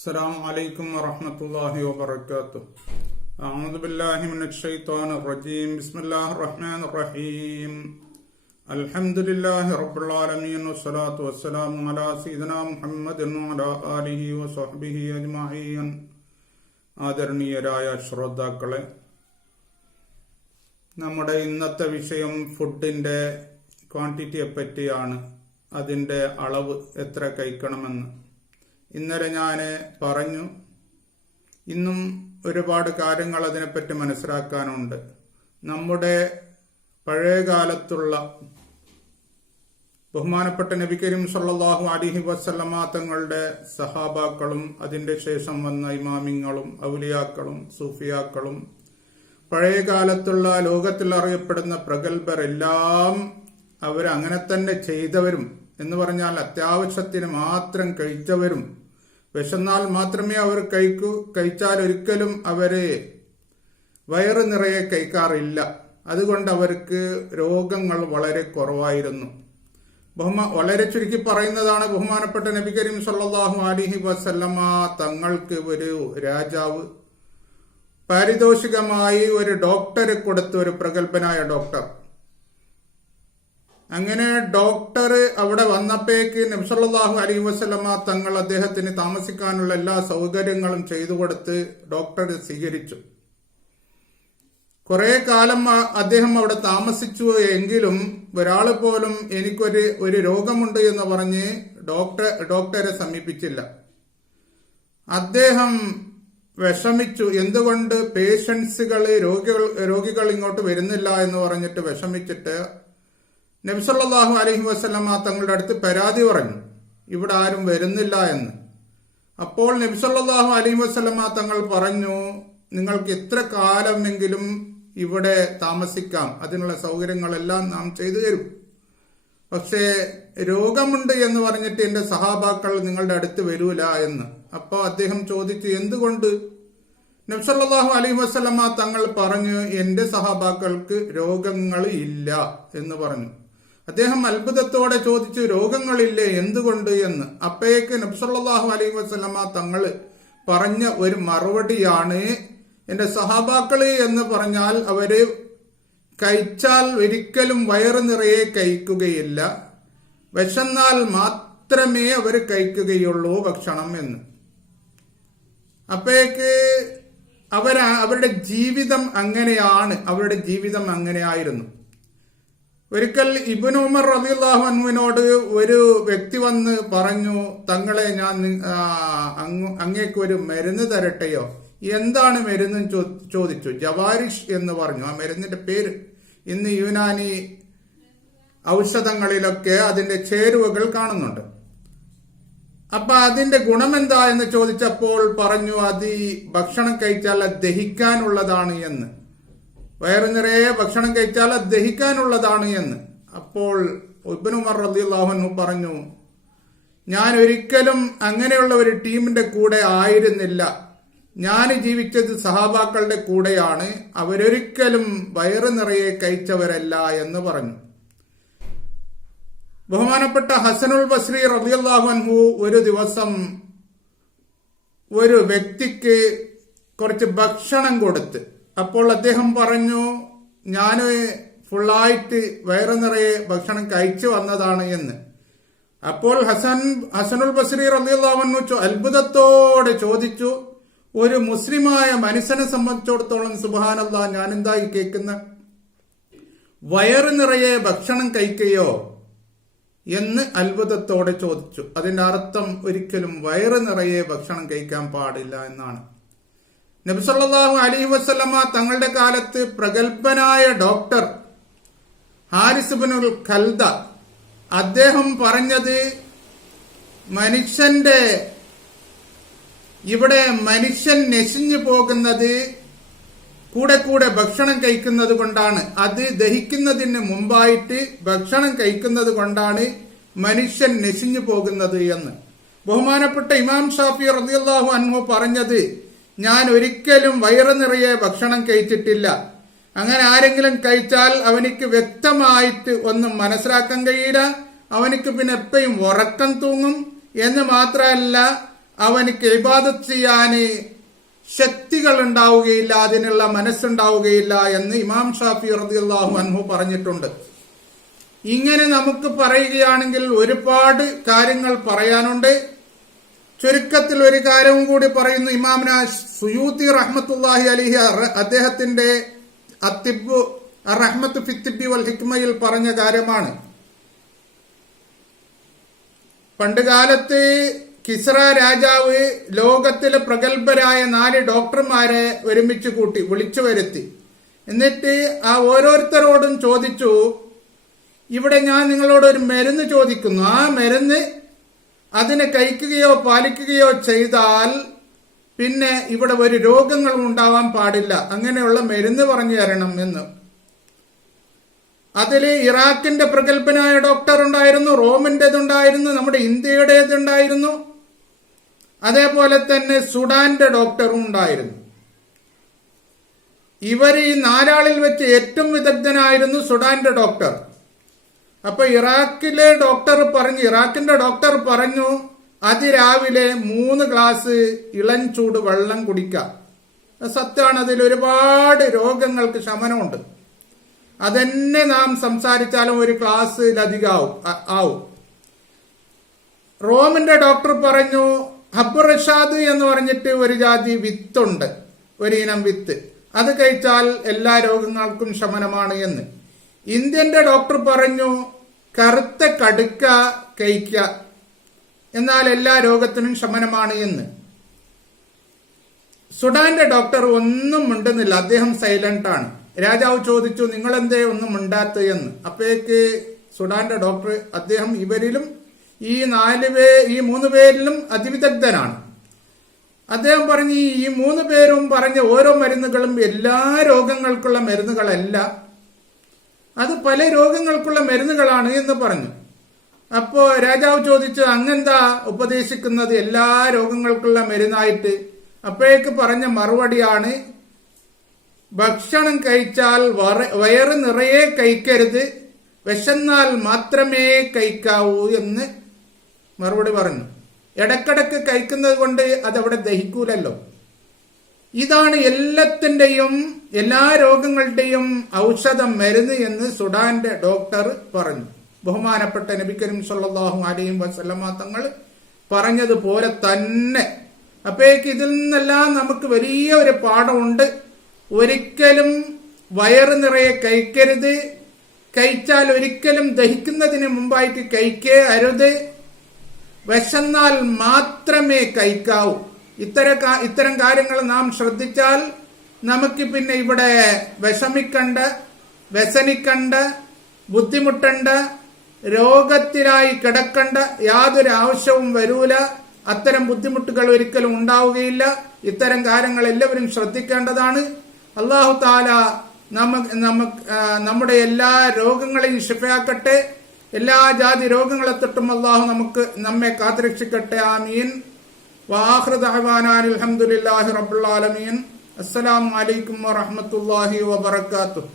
السلام عليكم ورحمة الله وبركاته. أعوذ بالله من الشيطان الرجيم. بسم الله الرحمن الرحيم. الحمد لله رب العالمين والصلاة والسلام على سيدنا محمد وعلى آله وصحبه أجمعين. ആദരണീയരായ ശ്രോതാക്കളെ, നമ്മുടെ ഇന്നത്തെ വിഷയം ഫുഡിന്റെ ക്വാണ്ടിറ്റിയെ പറ്റിയാണ്. അതിന്റെ അളവ് എത്ര കഴിക്കണമെന്ന് ഇന്നലെ ഞാൻ പറഞ്ഞു. ഇന്നും ഒരുപാട് കാര്യങ്ങൾ അതിനെപ്പറ്റി മനസ്സിലാക്കാനുണ്ട്. നമ്മുടെ പഴയകാലത്തുള്ള ബഹുമാനപ്പെട്ട നബി കരീം സല്ലല്ലാഹു അലൈഹി വസല്ലമ തങ്ങളുടെ സഹാബാക്കളും അതിന്റെ ശേഷം വന്ന ഇമാമിങ്ങളും ഔലിയാക്കളും സൂഫിയാക്കളും പഴയകാലത്തുള്ള ലോകത്തിൽ അറിയപ്പെടുന്ന പ്രഗത്ഭരെല്ലാം അവരങ്ങനെ തന്നെ ചെയ്തവരും എന്ന് പറഞ്ഞാൽ അത്യാവശ്യത്തിന് മാത്രം കഴിച്ചവരും, വിശന്നാൽ മാത്രമേ അവർ കഴിച്ചാൽ ഒരിക്കലും അവര് വയറ് നിറയെ കഴിക്കാറില്ല. അതുകൊണ്ട് അവർക്ക് രോഗങ്ങൾ വളരെ കുറവായിരുന്നു. വളരെ ചുരുക്കി പറയുന്നതാണ്, ബഹുമാനപ്പെട്ട നബി കരീം സല്ലല്ലാഹു അലൈഹി വസല്ലമ തങ്ങൾക്ക് ഒരു രാജാവ് പാരിതോഷികമായി ഒരു ഡോക്ടറെ കൊടുത്തു, ഒരു പ്രഗത്ഭനായ ഡോക്ടർ. അങ്ങനെ ഡോക്ടർ അവിടെ വന്നപ്പോഴേക്ക് നബി സല്ലല്ലാഹു അലൈഹി വസല്ലമ തങ്ങൾ അദ്ദേഹത്തിന് താമസിക്കാനുള്ള എല്ലാ സൗകര്യങ്ങളും ചെയ്തു കൊടുത്ത് ഡോക്ടർ സ്വീകരിച്ചു. കുറെ കാലം അദ്ദേഹം അവിടെ താമസിച്ചു. എങ്കിലും ഒരാൾ പോലും എനിക്കൊരു രോഗമുണ്ട് എന്ന് പറഞ്ഞ് ഡോക്ടറെ സമീപിച്ചില്ല. അദ്ദേഹം വിഷമിച്ചു. എന്തുകൊണ്ട് രോഗികൾ ഇങ്ങോട്ട് വരുന്നില്ല എന്ന് പറഞ്ഞിട്ട് വിഷമിച്ചിട്ട് നബി സല്ലല്ലാഹു അലൈഹി വസല്ലമ തങ്ങളുടെ അടുത്ത് പരാതി പറഞ്ഞു, ഇവിടെ ആരും വരുന്നില്ല എന്ന്. അപ്പോൾ നബി സല്ലല്ലാഹു അലൈഹി വസല്ലമ തങ്ങൾ പറഞ്ഞു, നിങ്ങൾക്ക് എത്ര കാലമെങ്കിലും ഇവിടെ താമസിക്കാം, അതിനുള്ള സൗകര്യങ്ങളെല്ലാം നാം ചെയ്തു തരും. പക്ഷേ രോഗമുണ്ട് എന്ന് പറഞ്ഞിട്ട് എന്റെ സഹാബാക്കൾ നിങ്ങളുടെ അടുത്ത് വരൂല എന്ന്. അപ്പൊ അദ്ദേഹം ചോദിച്ചു, എന്തുകൊണ്ട്? നബി സല്ലല്ലാഹു അലൈഹി വസല്ലമ തങ്ങൾ പറഞ്ഞു, എന്റെ സഹാബാക്കൾക്ക് രോഗങ്ങൾ ഇല്ല എന്ന് പറഞ്ഞു. അദ്ദേഹം അത്ഭുതത്തോടെ ചോദിച്ചു, രോഗങ്ങളില്ലേ, എന്തുകൊണ്ട് എന്ന്. അപ്പോഴേക്ക് നബി സല്ലല്ലാഹു അലൈഹി വസല്ലമ തങ്ങൾ പറഞ്ഞ ഒരു മറുപടിയാണ്, എന്റെ സഹാബാക്കള് എന്ന് പറഞ്ഞാൽ അവര് കഴിച്ചാൽ ഒരിക്കലും വയറ് നിറയെ കഴിക്കുകയില്ല, വിശന്നാൽ മാത്രമേ അവർ കഴിക്കുകയുള്ളൂ ഭക്ഷണം എന്ന്. അപ്പോഴേക്ക് അവരുടെ ജീവിതം അങ്ങനെയാണ്, അവരുടെ ജീവിതം അങ്ങനെയായിരുന്നു. ഒരിക്കൽ ഇബ്നു ഉമർ റളിയല്ലാഹു അൻഹുവിനോട് ഒരു വ്യക്തി വന്ന് പറഞ്ഞു, തങ്ങളെ ഞാൻ അങ്ങേക്ക് ഒരു മരുന്ന് തരട്ടെയോ? എന്താണ് മരുന്ന് ചോദിച്ചു. ജവാരിഷ് എന്ന് പറഞ്ഞു. ആ മരുന്നിന്റെ പേര് ഇന്ന് യുനാനി ഔഷധങ്ങളിലൊക്കെ അതിന്റെ ചേരുവകൾ കാണുന്നുണ്ട്. അപ്പൊ അതിന്റെ ഗുണമെന്താ എന്ന് ചോദിച്ചപ്പോൾ പറഞ്ഞു, അത് ഈ ഭക്ഷണം കഴിച്ചാൽ അത് ദഹിക്കാനുള്ളതാണ് എന്ന്. വയറു നിറയെ ഭക്ഷണം കഴിച്ചാൽ അത് ദഹിക്കാനുള്ളതാണ് എന്ന്. അപ്പോൾ ഇബ്നു ഉമർ റളിയല്ലാഹു അൻഹു പറഞ്ഞു, ഞാൻ ഒരിക്കലും അങ്ങനെയുള്ള ഒരു ടീമിന്റെ കൂടെ ആയിരുന്നില്ല. ഞാൻ ജീവിച്ചത് സഹാബാക്കളുടെ കൂടെയാണ്. അവരൊരിക്കലും വയറു നിറയെ കഴിച്ചവരല്ല എന്ന് പറഞ്ഞു. ബഹുമാനപ്പെട്ട ഹസനുൽ ബസ്രി റളിയല്ലാഹു അൻഹു ഒരു ദിവസം ഒരു വ്യക്തിക്ക് കുറച്ച് ഭക്ഷണം കൊടുത്ത്, അപ്പോൾ അദ്ദേഹം പറഞ്ഞു, ഞാൻ ഫുള്ളായിട്ട് വയറു നിറയെ ഭക്ഷണം കഴിച്ചു വന്നതാണ് എന്ന്. അപ്പോൾ ഹസനുൽ ബസ്രി റളിയല്ലാഹു അൻഹു അത്ഭുതത്തോടെ ചോദിച്ചു, ഒരു മുസ്ലിമായ മനുഷ്യനെ സംബന്ധിച്ചിടത്തോളം സുബ്ഹാനല്ലാഹ്, ഞാൻ എന്താ ഈ കേൾക്കുന്ന, വയറു നിറയെ ഭക്ഷണം കഴിക്കുകയോ എന്ന് അത്ഭുതത്തോടെ ചോദിച്ചു. അതിന്റെ അർത്ഥം ഒരിക്കലും വയറു നിറയെ ഭക്ഷണം കഴിക്കാൻ പാടില്ല എന്നാണ്. നബി സല്ലല്ലാഹു അലൈഹി വസല്ലമ തങ്ങളുടെ കാലത്ത് പ്രഗത്ഭനായ ഡോക്ടർ ഹാരിസ് ഇബ്നുൽ ഖൽദ അദ്ദേഹം പറഞ്ഞത്, മനുഷ്യൻ നശിഞ്ഞു പോകുന്നത് കൂടെ ഭക്ഷണം കഴിക്കുന്നത് കൊണ്ടാണ്. അത് ദഹിക്കുന്നതിന് മുമ്പായിട്ട് ഭക്ഷണം കഴിക്കുന്നത് കൊണ്ടാണ് മനുഷ്യൻ നശിഞ്ഞു പോകുന്നത് എന്ന്. ബഹുമാനപ്പെട്ട ഇമാം ഷാഫി റളിയല്ലാഹു അൻഹു പറഞ്ഞത്, ഞാൻ ഒരിക്കലും വയറു നിറയെ ഭക്ഷണം കഴിച്ചിട്ടില്ല. അങ്ങനെ ആരെങ്കിലും കഴിച്ചാൽ അവനിക്ക് വ്യക്തമായിട്ട് ഒന്നും മനസ്സിലാക്കാൻ കഴിയില്ല. അവനിക്ക് പിന്നെ എപ്പോഴും ഉറക്കം തൂങ്ങും എന്ന് മാത്രമല്ല, അവനിക്ക് ഇബാദത്ത് ചെയ്യാന് ശക്തികൾ ഉണ്ടാവുകയില്ല, അതിനുള്ള മനസ്സുണ്ടാവുകയില്ല എന്ന് ഇമാം ഷാഫി റളിയല്ലാഹു അൻഹു പറഞ്ഞിട്ടുണ്ട്. ഇങ്ങനെ നമുക്ക് പറയുകയാണെങ്കിൽ ഒരുപാട് കാര്യങ്ങൾ പറയാനുണ്ട്. ചുരുക്കത്തിൽ ഒരു കാര്യവും കൂടി പറയുന്നു. ഇമാംന സുയൂത്തി റഹ്മത്തുള്ളാഹി അലൈഹി അദ്ദേഹത്തിന്റെ അത്തിബ്ബു റഹ്മത്ത് ഫി തിബ്ബി വൽ ഹിക്മയിൽ പറഞ്ഞ കാര്യമാണ്. പണ്ടുകാലത്ത് കിസ്ര രാജാവ് ലോകത്തിലെ പ്രഗത്ഭരായ 4 ഡോക്ടർമാരെ ഒരുമിച്ച് കൂട്ടി വിളിച്ചു വരുത്തി. എന്നിട്ട് ആ ഓരോരുത്തരോടും ചോദിച്ചു, ഇവിടെ ഞാൻ നിങ്ങളോട് ഒരു മരുന്ന് ചോദിക്കുന്നു, ആ മരുന്ന് അതിനെ കഴിക്കുകയോ പാലിക്കുകയോ ചെയ്താൽ പിന്നെ ഇവിടെ ഒരു രോഗങ്ങളും ഉണ്ടാവാൻ പാടില്ല, അങ്ങനെയുള്ള മരുന്ന് പറഞ്ഞു തരണം എന്ന്. അതില് ഇറാഖിന്റെ പ്രഗത്ഭനായ ഡോക്ടർ ഉണ്ടായിരുന്നു, റോമിന്റേതുണ്ടായിരുന്നു, നമ്മുടെ ഇന്ത്യയുടേതുണ്ടായിരുന്നു, അതേപോലെ തന്നെ സുഡാന്റെ ഡോക്ടറും ഉണ്ടായിരുന്നു. ഇവർ ഈ 4 ആളിൽ വെച്ച് ഏറ്റവും വിദഗ്ധനായിരുന്നു സുഡാന്റെ ഡോക്ടർ. അപ്പൊ ഇറാഖിന്റെ ഡോക്ടർ പറഞ്ഞു അതിരാവിലെ 3 ഗ്ലാസ് ഇളം ചൂട് വെള്ളം കുടിക്കാം. സത്യമാണ്, അതിൽ ഒരുപാട് രോഗങ്ങൾക്ക് ശമനമുണ്ട്. അതെന്നെ നാം സംസാരിച്ചാലും ഒരു ക്ലാസ്സിലധികം ആവും. റോമിന്റെ ഡോക്ടർ പറഞ്ഞു ഹബ്ബ് റഷാദ് എന്ന് പറഞ്ഞിട്ട് ഒരു ജാതി വിത്തുണ്ട്, ഒരു ഇനം വിത്ത്, അത് കഴിച്ചാൽ എല്ലാ രോഗങ്ങൾക്കും ശമനമാണ് എന്ന്. ഇന്ത്യന്റെ ഡോക്ടർ പറഞ്ഞു കറുത്ത കടുക്ക കഴിക്കുക, എന്നാൽ എല്ലാ രോഗത്തിനും ശമനമാണ് എന്ന്. സുഡാന്റെ ഡോക്ടർ ഒന്നും മിണ്ടുന്നില്ല, അദ്ദേഹം സൈലന്റ് ആണ്. രാജാവ് ചോദിച്ചു, നിങ്ങളെന്തേ ഒന്നും മിണ്ടാത്ത എന്ന്. അപ്പോഴേക്ക് സുഡാന്റെ ഡോക്ടർ, അദ്ദേഹം ഇവരിലും ഈ 3 പേരിലും അതിവിദഗ്ധനാണ്. അദ്ദേഹം പറഞ്ഞു, ഈ 3 പേരും പറഞ്ഞ ഓരോ മരുന്നുകളും എല്ലാ രോഗങ്ങൾക്കുള്ള മരുന്നുകളല്ല, അത് പല രോഗങ്ങൾക്കുള്ള മരുന്നുകളാണ് എന്ന് പറഞ്ഞു. അപ്പോ രാജാവ് ചോദിച്ചു, അങ്ങെന്താ ഉപദേശിക്കുന്നത് എല്ലാ രോഗങ്ങൾക്കുള്ള മരുന്നായിട്ട്? അപ്പോഴേക്ക് പറഞ്ഞ മറുപടിയാണ്, ഭക്ഷണം കഴിച്ചാൽ വയറ് നിറയെ കഴിക്കരുത്, വിശന്നാൽ മാത്രമേ കഴിക്കാവൂ എന്ന് മറുപടി പറഞ്ഞു. ഇടക്കിടക്ക് കഴിക്കുന്നത് കൊണ്ട് അതവിടെ ദഹിക്കൂലല്ലോ. ഇതാണ് എല്ലാ രോഗങ്ങളുടെയും ഔഷധം, മരുന്ന് എന്ന് സുഡാന്റെ ഡോക്ടർ പറഞ്ഞു. ബഹുമാനപ്പെട്ട നബി കരീം സല്ലല്ലാഹു അലൈഹി വസല്ലമ തങ്ങൾ പറഞ്ഞതുപോലെ തന്നെ. അപ്പോഴേക്ക് ഇതിൽ നിന്നെല്ലാം നമുക്ക് വലിയ ഒരു പാഠമുണ്ട്. ഒരിക്കലും വയറ് നിറയെ കഴിക്കരുത്, കഴിച്ചാൽ ഒരിക്കലും ദഹിക്കുന്നതിന് മുമ്പായിട്ട് കഴിക്കേ അരുത്, വിശന്നാൽ മാത്രമേ കഴിക്കാവൂ. ഇത്തരം കാര്യങ്ങൾ നാം ശ്രദ്ധിച്ചാൽ നമുക്ക് പിന്നെ ഇവിടെ വിഷമിക്കണ്ട, വ്യസനിക്കണ്ട, ബുദ്ധിമുട്ടണ്ട, രോഗത്തിലായി കിടക്കണ്ട യാതൊരു ആവശ്യവും വരൂല. അത്തരം ബുദ്ധിമുട്ടുകൾ ഒരിക്കലും ഉണ്ടാവുകയില്ല. ഇത്തരം കാര്യങ്ങൾ എല്ലാവരും ശ്രദ്ധിക്കേണ്ടതാണ്. അല്ലാഹു തആല നമ്മുടെ എല്ലാ രോഗങ്ങളെയും ശിഫയാക്കട്ടെ. എല്ലാ ജാതി രോഗങ്ങളെ തൊട്ടും അല്ലാഹു നമ്മെ കാത്തുരക്ഷിക്കട്ടെ. ആമീൻ. വആഖിറു ദഅവാനാ അൽഹംദുലില്ലാഹി റബ്ബിൽ ആലമീൻ. അസ്സലാമു അലൈക്കും വറഹ്മത്തുള്ളാഹി വബറകാതുഹു.